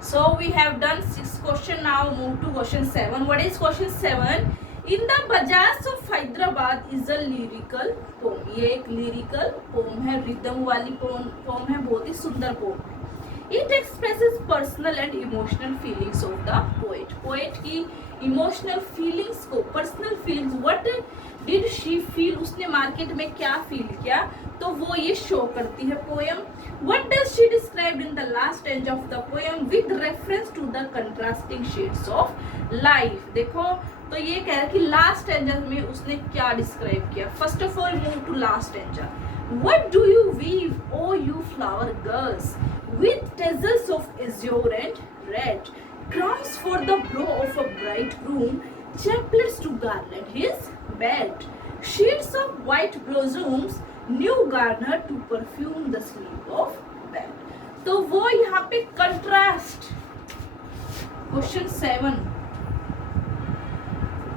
So we have done 6 question. Now move to question 7. What is question 7? In the Bazaars of Hyderabad is a lyrical poem. ये एक lyrical poem है, rhythm वाली poem है, बहुत ही सुंदर poem है. It expresses personal and emotional feelings of the poet. Poet की emotional feelings को, personal feelings, what did she feel, उसने market में क्या feel किया, तो वो ये show करती है poem. What does she describe in the last stanza of the poem with reference to the contrasting shades of life. देखो तो ये कह रहा है कि लास्ट स्टैंजा में उसने क्या डिस्क्राइब किया. First of all move to last stanza. What do you weave, oh you flower girls, with tassels of azure and red, crowns for the brow of a bridegroom, chaplets to garland his bed, sheets of white blossoms, new garner to perfume the sleep of bed. तो वो यहाँ पे contrast. Question 7.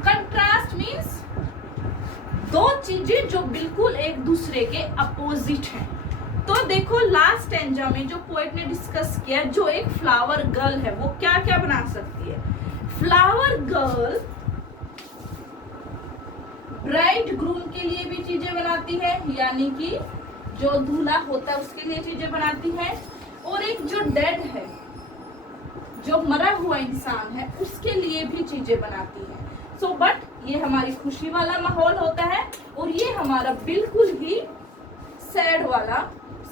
Contrast means दो चीजें जो बिल्कुल एक दूसरे के अपोजिट हैं. तो देखो लास्ट स्टैंजा में जो पोएट ने डिस्कस किया, जो एक फ्लावर गर्ल है वो क्या क्या बना सकती है. फ्लावर गर्ल ब्राइड ग्रूम के लिए भी चीजें बनाती है, यानी कि जो दूल्हा होता है उसके लिए चीजें बनाती है, और एक जो डेड है, जो मरा हुआ इंसान है, उसके लिए भी चीजें बनाती है. सो बट ये हमारी खुशी वाला माहौल होता है और ये हमारा बिल्कुल ही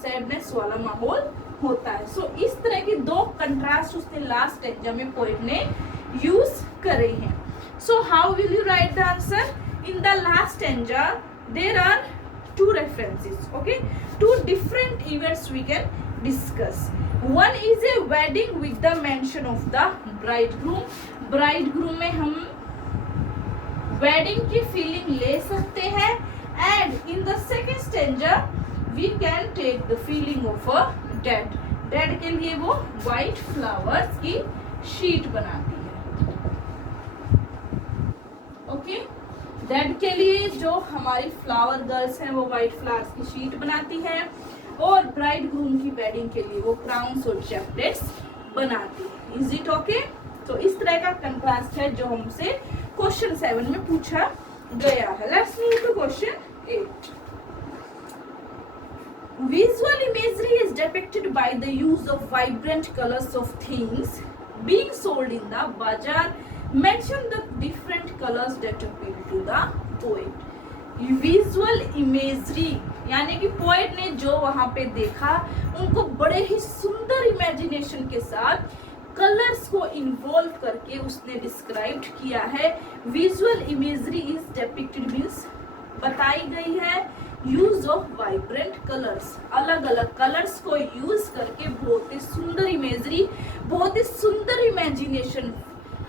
सैडनेस वाला माहौल होता है. सो इस तरह की दो कंट्रास्ट उसने लास्ट स्टेंजा में पोएट ने यूज करे हैं. So how will you right the answer? In the last stanza there are two references, okay, two different events we can discuss. One is a wedding with the mention of the bridegroom में हम wedding की feeling ले सकते हैं, and in the second stanza we can take the feeling of a dead के लिए वो white flowers की sheet बनाती है. okay, डेड के लिए जो हमारी फ्लावर गर्ल्स हैं वो व्हाइट फ्लावर्स की शीट बनाती हैं, और ब्राइड ग्रूम की वेडिंग के लिए वो क्राउन्स और चैपलेट्स बनाती है. Is it okay? तो इस तरह का कंट्रास्ट है जो हमसे क्वेश्चन 7 में पूछा गया है. Let's move to question 8. Visual imagery is depicted by the use of vibrant colors of things being sold in the bazaar. Mention the different colors that appeal to the poet. Visual imagery यानी कि poet ने जो वहां पे देखा उनको बड़े ही सुंदर इमेजिनेशन के साथ कलर्स को इन्वॉल्व करके उसने डिस्क्राइब किया है. विजुअल इमेजरी इज डेपिक्टेड मीन्स बताई गई है यूज ऑफ वाइब्रेंट कलर्स. अलग अलग कलर्स को यूज करके बहुत ही सुंदर इमेजरी, बहुत ही सुंदर इमेजिनेशन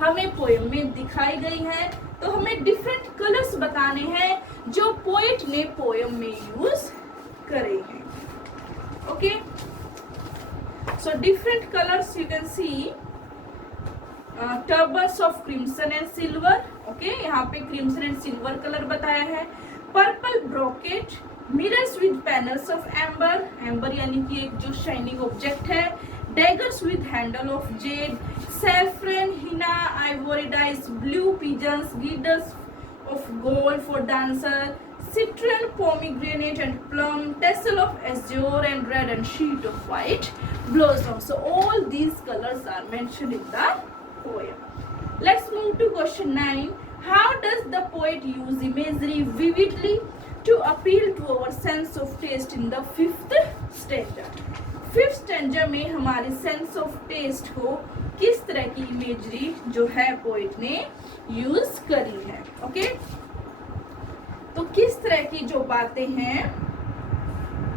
हमें पोएम में दिखाई गई है. तो हमें डिफरेंट कलर्स बताने हैं जो पोएट ने पोएम में यूज करे हैं. Okay, so different colours you can see. Turbans of crimson and silver. Okay, यहाँ पे क्रिम्सन एंड सिल्वर कलर बताया है. Purple brocade, mirrors with panels of amber. Amber यानी कि एक जो शाइनिंग ऑब्जेक्ट है. daggers with handle of jade, saffron, henna, ivory dyes, blue pigeons, girdles of gold for dancer, citron, pomegranate and plum, tassel of azure and red, and sheet of white blossom. So all these colors are mentioned in the poem. Let's move to question 9. How does the poet use imagery vividly to appeal to our sense of taste in the 5th stanza? 5th stanza में हमारे sense of test को किस तरह की imagery जो है poet ने use करी है. ओके, तो किस तरह की जो बातें हैं,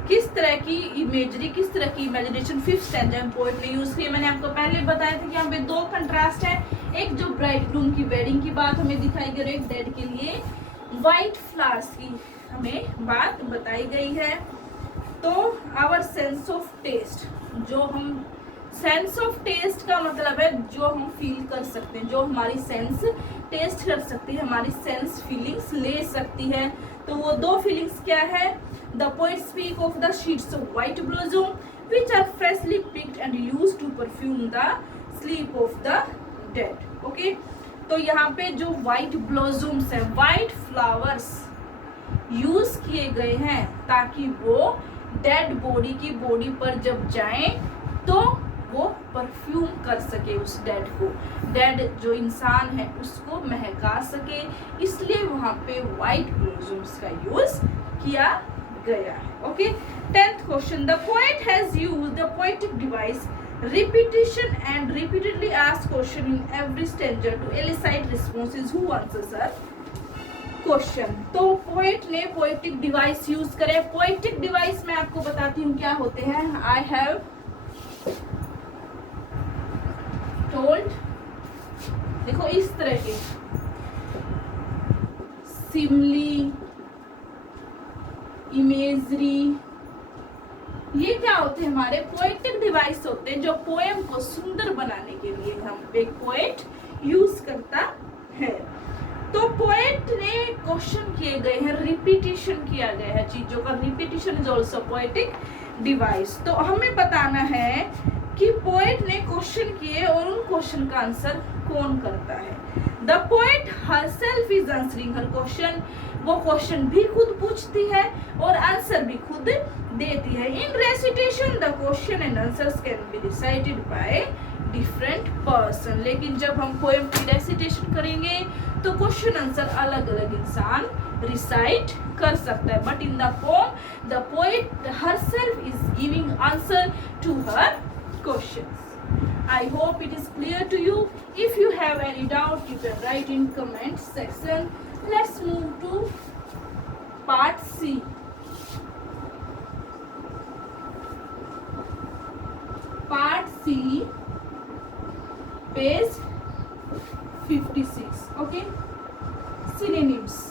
किस तरह की इमेजरी, किस तरह की इमेजिनेशन 5th स्टैंजा में पोएट ने यूज की. मैंने आपको पहले बताया था कि यहाँ पे दो कंट्रास्ट है. एक जो ब्राइड ग्रूम की वेडिंग की बात हमें दिखाई गई, एक डेड के लिए व्हाइट फ्लावर्स की हमें बात बताई गई है. तो आवर सेंस ऑफ टेस्ट, जो हम सेंस ऑफ टेस्ट का मतलब है जो हम फील कर सकते हैं, जो हमारी सेंस टेस्ट कर सकती है, हमारी सेंस फीलिंग्स ले सकती है. तो वो दो फीलिंग्स क्या है? The poet speak of the sheets of white blossom which are freshly picked and used to perfume the sleep of the dead. Okay, तो यहाँ पे जो व्हाइट ब्लॉसम्स है, व्हाइट फ्लावर्स यूज किए गए हैं ताकि वो डेड बॉडी की बॉडी पर जब जाएं तो वो परफ्यूम कर सके, उस डेड को, डेड जो इंसान है उसको महका सके, इसलिए वहां पे व्हाइट ब्लॉसम्स का यूज किया गया है। Okay, 10th question, the poet has used the poetic device repetition and repeatedly asked question in every stanza to elicit responses. Who answers sir question? तो पोएट ने पोएटिक डिवाइस यूज करे। Poetic device मैं आपको बताती हूँ क्या होते हैं। आई हैव टोल्ड, देखो इस तरह के सिमली, इमेजरी, ये क्या होते हैं? हमारे पोएटिक डिवाइस होते हैं जो पोएम को सुंदर बनाने के लिए हम एक पोएट यूज करता है। तो पोएट ने क्वेश्चन किए गए हैं, रिपीटिशन किया गया है चीजों का, repetition is also poetic device. तो हमें बताना है कि पोएट ने क्वेश्चन किए और उन क्वेश्चन का आंसर कौन करता है। The poet herself is answering her question, वो क्वेश्चन भी खुद पूछती है और आंसर भी खुद देती है। In recitation the question and answers can be recited by different person, लेकिन जब हम पोएम की रेसिटेशन करेंगे तो क्वेश्चन आंसर अलग अलग इंसान रिसाइट कर सकता है, but in the poem the poet herself is giving answer to her questions. I hope it is clear to you. If you have any doubt, you can write in comment section. Let's move to part C. Part C, page 56. Okay. Synonyms.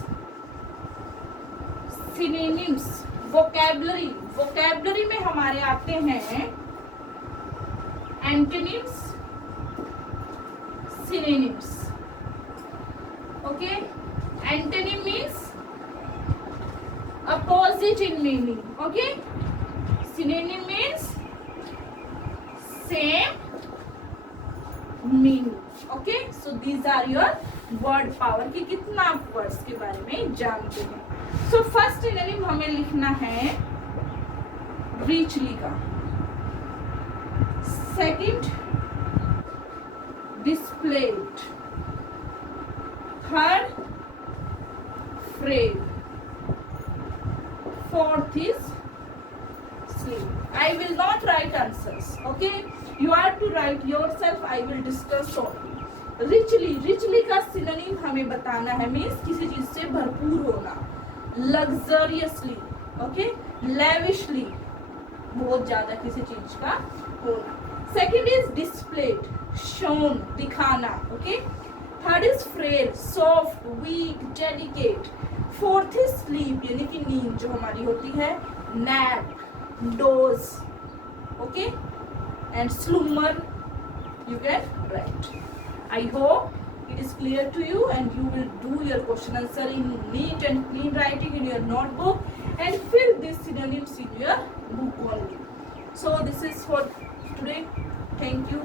Synonyms. Vocabulary. Vocabulary में हमारे आते हैं antonyms, synonyms. Okay, antonym means opposite in meaning. Okay, synonym means same meaning. Okay, so these are your word power कि कितना आप words के बारे में जानते हैं। So first synonym हमें लिखना है richly का, second displayed, third frayed, fourth is slim. I will not write answers, okay, you are to write yourself. I will discuss only. richly का synonym हमें बताना है, means किसी चीज से भरपूर होना, luxuriously, okay, lavishly, बहुत ज्यादा किसी चीज का होना। Second is displayed, shown, दिखाना, okay. Third is frail, soft, weak, delicate. Fourth is sleep, यानी कि नींद जो हमारी होती है, nap, doze, okay, and slumber you can write. I hope it is clear to you and you will do your question answer in neat and clean writing in your notebook and fill these synonyms in your book only. So this is for today. Thank you.